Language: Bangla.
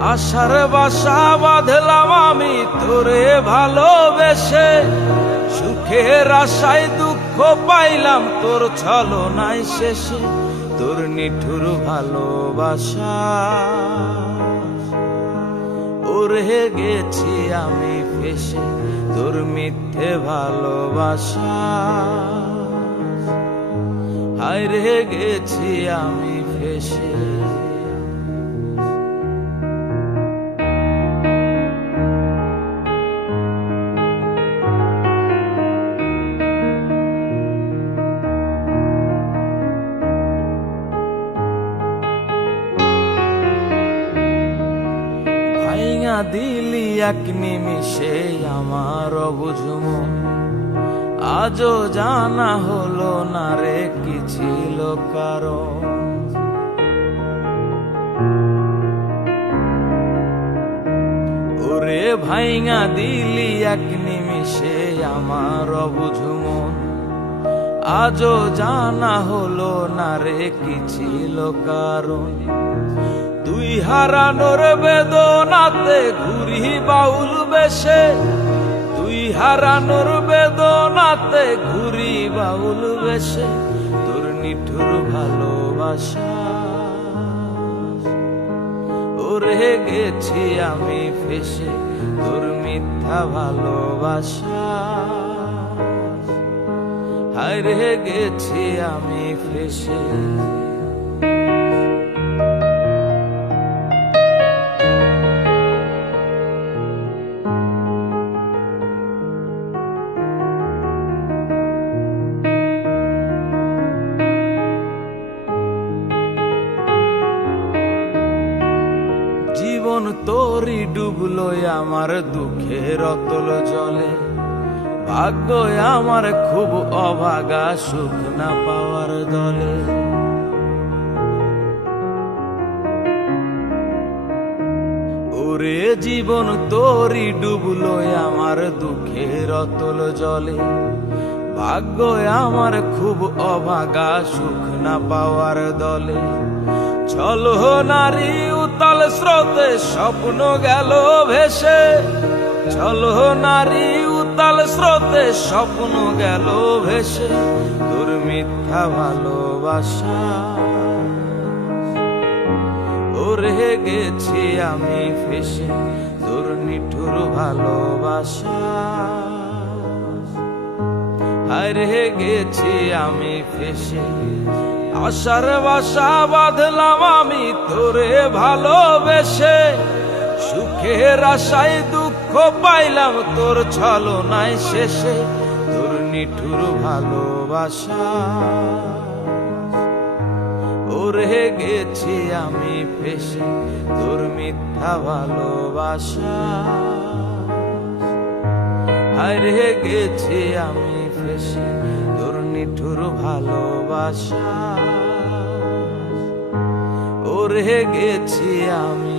আশার বাসা বাঁধলাম আমি তোরে ভালোবেসে, সুখের আশায় দুঃখ পাইলাম তোর ছলনায় শেষে। তোর নিঠুর ভালোবাসা ওরে গেছি আমি ফেসে, তোর মিথ্যে ভালোবাসা হায় রে গেছি আমি ফেসে। ভাইঙা দিলি এক নিমিষে আমার অবুঝ মন, আজও জানা হলো না রে কি ছিল কারণ। ওরে ভাইঙা দিলি এক নিমিষে আমার অবুঝ মন, আজও জানা হলো না রে কি ছিল কারণ। তুই হারানোর বেদনাতে ঘুরি বাউল বেশে, তুই হারানোর বেদনাতে ঘুরি বাউল বেশে। তোর নিঠুর ভালোবাসা ওরে গেছি আমি ফেসে, তোর মিথ্যা ভালোবাসা হায় রে গেছি আমি ফেসে। জীবন তোরই ডুবলো আমার দুঃখের অতল জলে, ভাগ্য আমার খুব অভাগা সুখ না পাওয়ার দলে। ওরে জীবন তোরই ডুবলো আমার দুঃখের অতল জলে, ভাগ্য আমার খুব অভাগা সুখ না পাওয়ার দলে। চলো নারী উতাল স্রোতে স্বপ্ন গেল ভেসে, চলো নারী উতাল স্রোতে স্বপ্ন গেল ভেসে। তোর মিথ্যা ভালোবাসা ওরে গেছি আমি ফেসে, তোর নিঠুর ভালোবাসা হায় রে গেছি আমি ফেসে। আশার বাসা বাঁধলাম আমি তোরে ভালোবেসে, সুখের আশায় দুঃখ পাইলাম তোর ছলনায় শেষে। তোর নিঠুর ভালোবাসা ওরে গেছি আমি ফেসে, তোর মিথ্যা ভালোবাসা হায় রে গেছি আমি ফেসে। তোর নিঠুর ভালোবাসা ওরে গেছি আমি